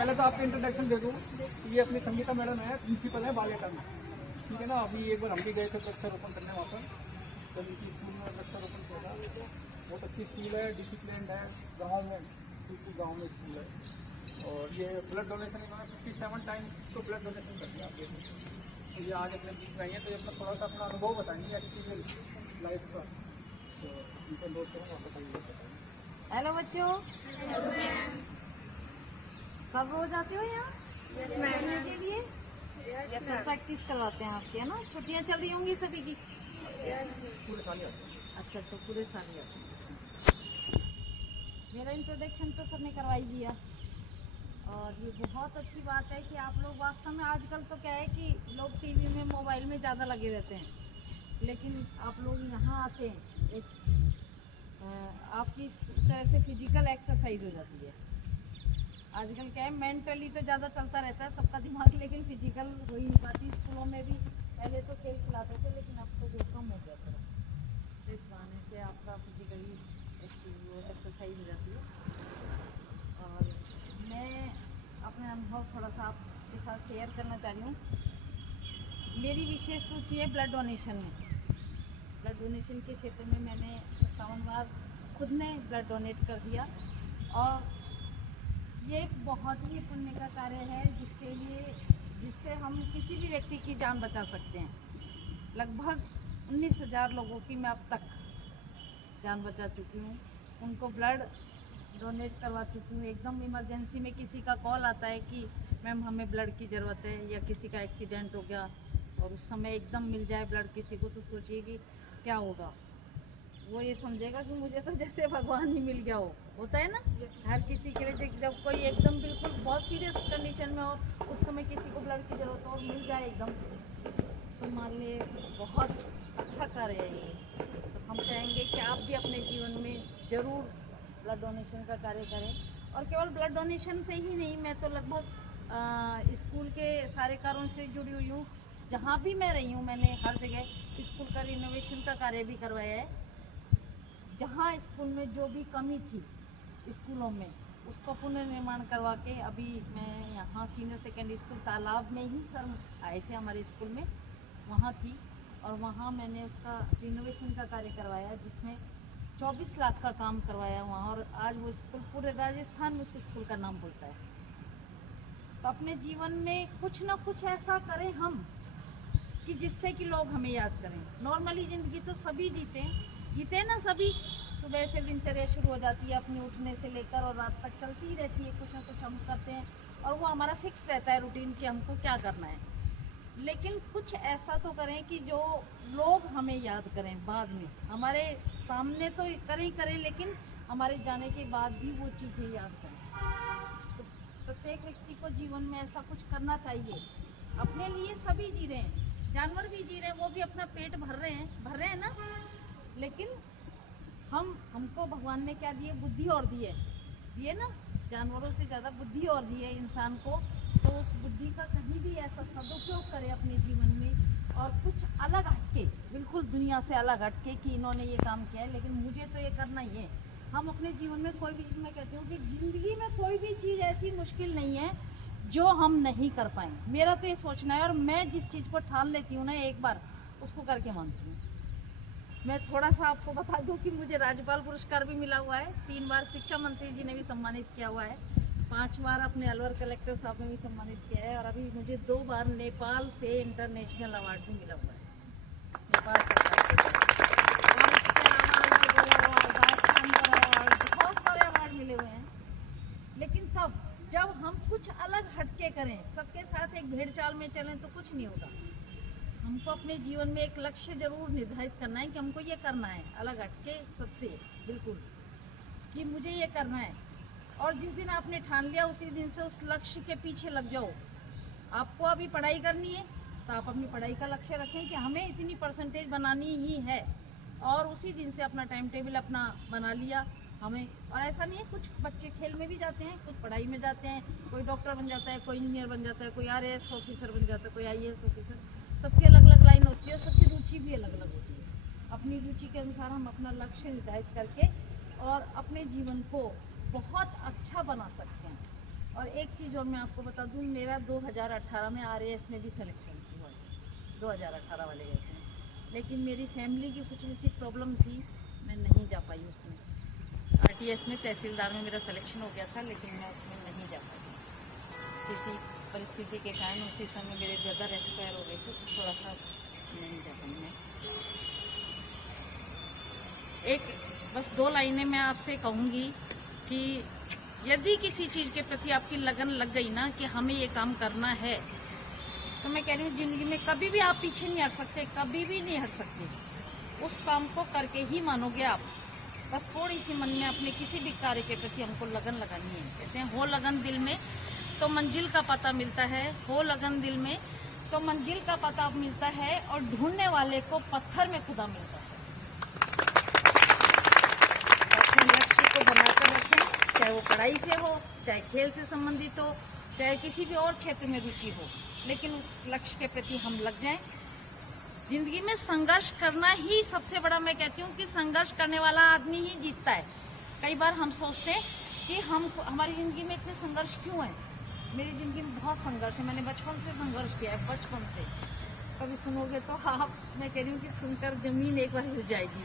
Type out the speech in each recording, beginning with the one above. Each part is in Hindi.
पहले तो आपको इंट्रोडक्शन दे दूँ, ये अपनी संगीता मैडम है, प्रिंसिपल है बालेटा में, ठीक है ना। अभी एक बार हम भी गए थे वृक्षारोपण करने वहाँ पर, तो इनकी स्कूल में वृक्षारोपण किया था। बहुत अच्छी स्कूल है, डिसिप्लिन है, गाँव में बिल्कुल गाँव में स्कूल है। और ये ब्लड डोनेशन इन्होंने 57 टाइम तो ब्लड डोनेशन कर दिया आपके। तो ये आज अपने बीच में आई है, तो ये अपना थोड़ा सा अपना अनुभव बताएंगे एक्सपीरियंस लाइफ का। तो इनको नोट करूँगा, आप बताइए। हेलो बच्चों, सब रोज आते हो यहाँ पढ़ने के लिए? प्रैक्टिस करवाते हैं आपके, है ना। छुट्टियाँ चल रही होंगी सभी की? पूरे साल ही आते हैं। अच्छा, तो पूरे साल ही आते हैं। मेरा इंट्रोडक्शन तो सर ने करवाई दिया, और ये बहुत अच्छी बात है कि आप लोग वास्तव में, आजकल तो क्या है कि लोग टीवी में मोबाइल में ज़्यादा लगे रहते हैं, लेकिन आप लोग यहाँ आते हैं, एक आपकी तरह से फिजिकल एक्सरसाइज हो जाती है। आजकल क्या है, मेंटली तो ज़्यादा चलता रहता है सबका दिमाग, लेकिन फिजिकल हो ही नहीं पाती। स्कूलों में भी पहले तो खेल खिलाते थे, लेकिन अब तो वो कम हो गया था। तो इस बहाने से आपका फिजिकली एक्सरसाइज हो जाती है। और मैं अपने अनुभव थोड़ा सा आपके साथ शेयर करना चाह रही हूँ। मेरी विशेष रुचि है ब्लड डोनेशन में। ब्लड डोनेशन के क्षेत्र में मैंने 57 बार खुद ने ब्लड डोनेट कर दिया, और ये एक बहुत ही पुण्य का कार्य है जिससे हम किसी भी व्यक्ति की जान बचा सकते हैं। लगभग 19,000 लोगों की मैं अब तक जान बचा चुकी हूँ, उनको ब्लड डोनेट करवा चुकी हूँ। एकदम इमरजेंसी में किसी का कॉल आता है कि मैम हमें ब्लड की ज़रूरत है, या किसी का एक्सीडेंट हो गया और उस समय एकदम मिल जाए ब्लड किसी को, तो सोचिए कि क्या होगा। वो ये समझेगा कि मुझे तो जैसे भगवान ही मिल गया हो। होता है ना हर किसी के लिए, जब कोई एकदम बिल्कुल बहुत सीरियस कंडीशन में हो, उस समय किसी को ब्लड की ज़रूरत हो और मिल जाए एकदम, तो मान लिए बहुत अच्छा कार्य है ये। तो हम चाहेंगे कि आप भी अपने जीवन में ज़रूर ब्लड डोनेशन का कार्य करें। और केवल ब्लड डोनेशन से ही नहीं, मैं तो लगभग स्कूल के सारे कार्यों से जुड़ी हुई हूँ। जहाँ भी मैं रही हूँ, मैंने हर जगह स्कूल का रिनोवेशन का कार्य भी करवाया है। जहाँ स्कूल में जो भी कमी थी स्कूलों में, उसका पुनर्निर्माण करवा के, अभी मैं यहाँ सीनियर सेकेंडरी स्कूल तालाब में ही सर आए थे हमारे स्कूल में, वहाँ थी, और वहाँ मैंने उसका रिनोवेशन का कार्य करवाया, जिसमें 24 लाख का काम करवाया वहाँ। और आज वो स्कूल पूरे राजस्थान में उस स्कूल का नाम बोलता है। तो अपने जीवन में कुछ ना कुछ ऐसा करें हम कि जिससे कि लोग हमें याद करें। नॉर्मली ज़िंदगी तो सभी जीते ना सभी। सुबह से दिनचर्या शुरू हो जाती है अपने उठने से लेकर, और रात तक चलती ही रहती है। कुछ ना कुछ हम करते हैं, और वो हमारा फिक्स रहता है रूटीन कि हमको क्या करना है। लेकिन कुछ ऐसा तो करें कि जो लोग हमें याद करें बाद में। हमारे सामने तो करें, लेकिन हमारे जाने के बाद भी वो चीज़ें याद करें। तो प्रत्येक व्यक्ति को जीवन में ऐसा कुछ करना चाहिए। अपने लिए सभी जी रहे हैं, जानवर भी जी रहे हैं, वो भी अपना पेट भर रहे हैं ना। लेकिन हमको भगवान ने क्या दिए? बुद्धि और दिए ना। जानवरों से ज़्यादा बुद्धि और दी है इंसान को। तो उस बुद्धि का कहीं भी ऐसा सदुपयोग करे अपने जीवन में, और कुछ अलग हटके, बिल्कुल दुनिया से अलग हटके कि इन्होंने ये काम किया है लेकिन मुझे तो ये करना ही है। हम अपने जीवन में कोई भी चीज़, मैं कहती हूँ कि ज़िंदगी में कोई भी चीज़ ऐसी मुश्किल नहीं है जो हम नहीं कर पाएँ। मेरा तो ये सोचना है, और मैं जिस चीज़ को ठान लेती हूँ ना, एक बार उसको करके मानती हूँ। मैं थोड़ा सा आपको बता दूं कि मुझे राज्यपाल पुरस्कार भी मिला हुआ है। 3 बार शिक्षा मंत्री जी ने भी सम्मानित किया हुआ है। 5 बार अपने अलवर कलेक्टर साहब ने भी सम्मानित किया है, और अभी मुझे 2 बार नेपाल से इंटरनेशनल अवार्ड भी मिला हुआ है, नेपाल सरकार के। बहुत सारे अवार्ड मिले हुए हैं। लेकिन जब हम कुछ अलग हटके करें, सबके साथ एक भेड़ चाल में चलें, तो कुछ नहीं होगा। हमको अपने जीवन में एक लक्ष्य जरूर निर्धारित करना है कि हमको ये करना है, अलग हटके सबसे, बिल्कुल, कि मुझे ये करना है। और जिस दिन आपने ठान लिया, उसी दिन से उस लक्ष्य के पीछे लग जाओ। आपको अभी पढ़ाई करनी है, तो आप अपनी पढ़ाई का लक्ष्य रखें कि हमें इतनी परसेंटेज बनानी ही है, और उसी दिन से अपना टाइम टेबल अपना बना लिया हमें। और ऐसा नहीं है, कुछ बच्चे खेल में भी जाते हैं, कुछ पढ़ाई में जाते हैं, कोई डॉक्टर बन जाता है, कोई इंजीनियर बन जाता है, कोई RAS ऑफिसर बन जाता है, कोई IAS ऑफिसर। सबकी अलग अलग लाइन होती है, और सबकी रुचि भी अलग अलग होती है। अपनी रुचि के अनुसार हम अपना लक्ष्य निर्धारित करके और अपने जीवन को बहुत अच्छा बना सकते हैं। और एक चीज़ और मैं आपको बता दूं, मेरा 2018 में RAS में भी सिलेक्शन हुआ, 2018 वाले गए थे, लेकिन मेरी फैमिली की कुछ ऐसी प्रॉब्लम थी, मैं नहीं जा पाई उसमें। RTS में तहसीलदार में मेरा सिलेक्शन हो गया था, लेकिन मैं उसमें नहीं जा पाई किसी परिस्थिति के कारण। उसी समय मेरे ब्रदर एक्सपायर हो गए थे, तो थोड़ा सा नहीं जा पाई मैं। एक बस 2 लाइनें मैं आपसे कहूँगी कि यदि किसी चीज़ के प्रति आपकी लगन लग गई ना कि हमें ये काम करना है, तो मैं कह रही हूँ ज़िंदगी में कभी भी आप पीछे नहीं हट सकते, कभी भी नहीं हट सकते। उस काम को करके ही मानोगे आप। बस थोड़ी सी मन में अपने किसी भी कार्य के प्रति हमको लगन लगानी है। कहते हैं हो लगन दिल में तो मंजिल का पता मिलता है, हो लगन दिल में तो मंजिल का पता मिलता है, और ढूंढने वाले को पत्थर में खुदा मिलता है। अपने लक्ष्य को बनाकर रखें, चाहे वो पढ़ाई से हो, चाहे खेल से संबंधित हो, चाहे किसी भी और क्षेत्र में रुचि हो, लेकिन उस लक्ष्य के प्रति हम लग जाएं। जिंदगी में संघर्ष करना ही सबसे बड़ा, मैं कहती हूँ कि संघर्ष करने वाला आदमी ही जीतता है। कई बार हम सोचते हैं कि हमारी ज़िंदगी में इतने संघर्ष क्यों है। मेरी ज़िंदगी में बहुत संघर्ष है, मैंने बचपन से संघर्ष किया है, बचपन से। कभी सुनोगे तो आप, मैं कह रही हूँ कि सुनकर ज़मीन एक बार हिल जाएगी।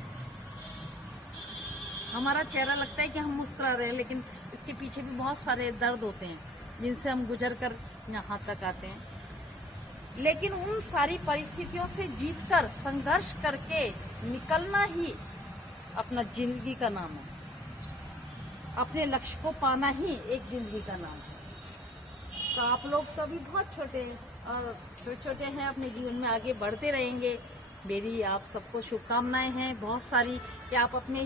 हमारा चेहरा लगता है कि हम मुस्कुरा रहे हैं, लेकिन इसके पीछे भी बहुत सारे दर्द होते हैं जिनसे हम गुजर कर यहाँ तक आते हैं। लेकिन उन सारी परिस्थितियों से जीतकर संघर्ष करके निकलना ही अपना जिंदगी का नाम है। अपने लक्ष्य को पाना ही एक जिंदगी का नाम है। तो आप लोग तो अभी बहुत छोटे हैं और छोटे हैं, अपने जीवन में आगे बढ़ते रहेंगे। मेरी आप सबको शुभकामनाएं हैं बहुत सारी कि आप अपने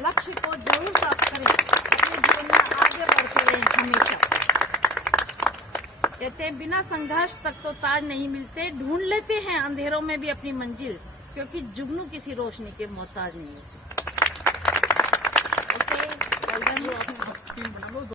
लक्ष्य को जरूर प्राप्त करें, अपने जीवन में आगे बढ़ते रहें हमेशा। कहते हैं बिना संघर्ष तक तो ताज नहीं मिलते, ढूंढ लेते हैं अंधेरों में भी अपनी मंजिल, क्योंकि जुगनू किसी रोशनी के मोहताज नहीं होते।